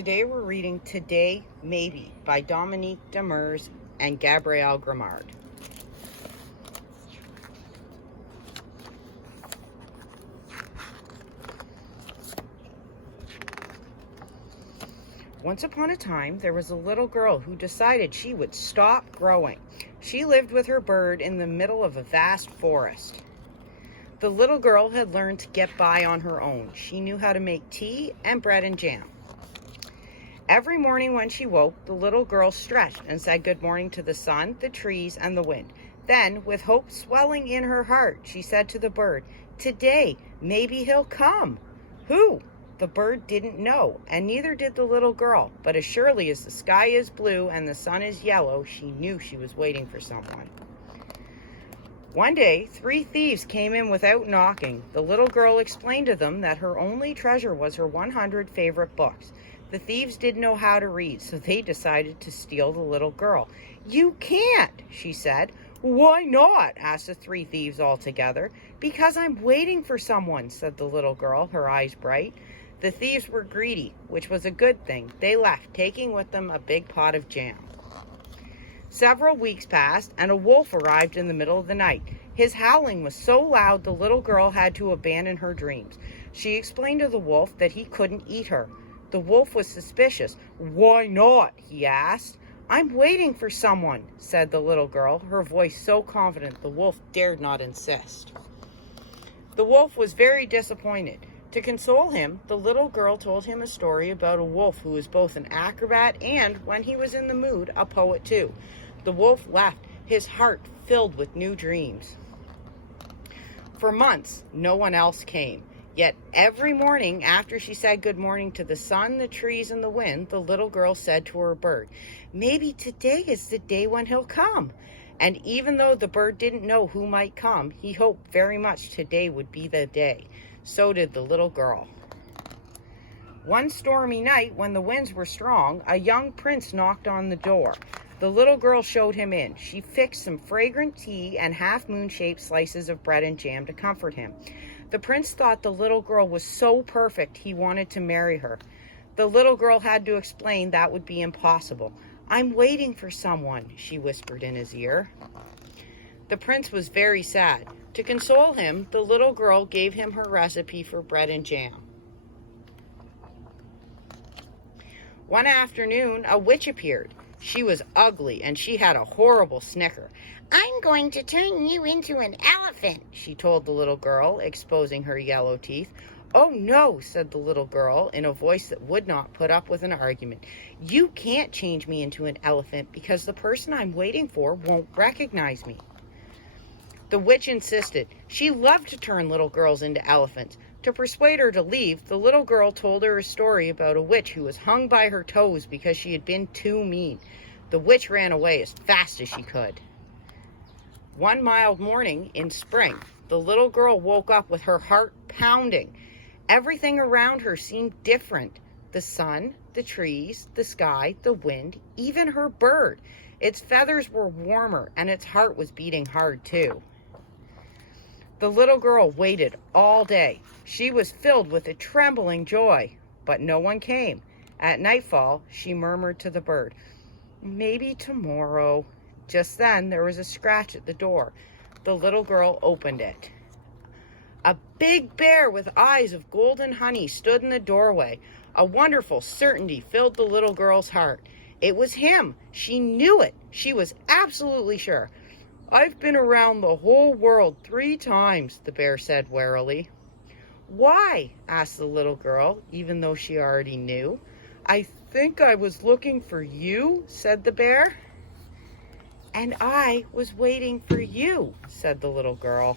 Today we're reading Today Maybe by Dominique Demers and Gabrielle Grimard. Once upon a time, there was a little girl who decided she would stop growing. She lived with her bird in the middle of a vast forest. The little girl had learned to get by on her own. She knew how to make tea and bread and jam. Every morning when she woke, the little girl stretched and said good morning to the sun, the trees, and the wind. Then, with hope swelling in her heart, she said to the bird, "Today, maybe he'll come." Who? The bird didn't know, and neither did the little girl. But as surely as the sky is blue and the sun is yellow, she knew she was waiting for someone. One day, 3 thieves came in without knocking. The little girl explained to them that her only treasure was her 100 favorite books. The thieves didn't know how to read, so they decided to steal the little girl. "You can't," she said. "Why not?" asked the 3 thieves all together. "Because I'm waiting for someone," said the little girl, her eyes bright. The thieves were greedy, which was a good thing. They left, taking with them a big pot of jam. Several weeks passed, and a wolf arrived in the middle of the night. His howling was so loud the little girl had to abandon her dreams. She explained to the wolf that he couldn't eat her. The wolf was suspicious. "Why not?" he asked. "I'm waiting for someone," said the little girl, her voice so confident the wolf dared not insist. The wolf was very disappointed. To console him, the little girl told him a story about a wolf who was both an acrobat and, when he was in the mood, a poet too. The wolf left, his heart filled with new dreams. For months, no one else came. Yet every morning after she said good morning to the sun, the trees, and the wind, the little girl said to her bird, "Maybe today is the day when he'll come." And even though the bird didn't know who might come, he hoped very much today would be the day. So did the little girl. One stormy night, when the winds were strong, a young prince knocked on the door. The little girl showed him in. She fixed some fragrant tea and half-moon-shaped slices of bread and jam to comfort him. The prince thought the little girl was so perfect he wanted to marry her. The little girl had to explain that would be impossible. "I'm waiting for someone," she whispered in his ear. The prince was very sad. To console him, the little girl gave him her recipe for bread and jam. One afternoon, a witch appeared. She was ugly, and she had a horrible snicker. "I'm going to turn you into an elephant," she told the little girl, exposing her yellow teeth. "Oh no," said the little girl, in a voice that would not put up with an argument. "You can't change me into an elephant because the person I'm waiting for won't recognize me." The witch insisted. She loved to turn little girls into elephants. To persuade her to leave, the little girl told her a story about a witch who was hung by her toes because she had been too mean. The witch ran away as fast as she could. One mild morning in spring, the little girl woke up with her heart pounding. Everything around her seemed different. The sun, the trees, the sky, the wind, even her bird. Its feathers were warmer, and its heart was beating hard too. The little girl waited all day. She was filled with a trembling joy, but no one came. At nightfall, she murmured to the bird, "Maybe tomorrow." Just then, there was a scratch at the door. The little girl opened it. A big bear with eyes of golden honey stood in the doorway. A wonderful certainty filled the little girl's heart. It was him. She knew it. She was absolutely sure. "I've been around the whole world 3 times, the bear said warily. "Why?" asked the little girl, even though she already knew. "I think I was looking for you," said the bear. "And I was waiting for you," said the little girl.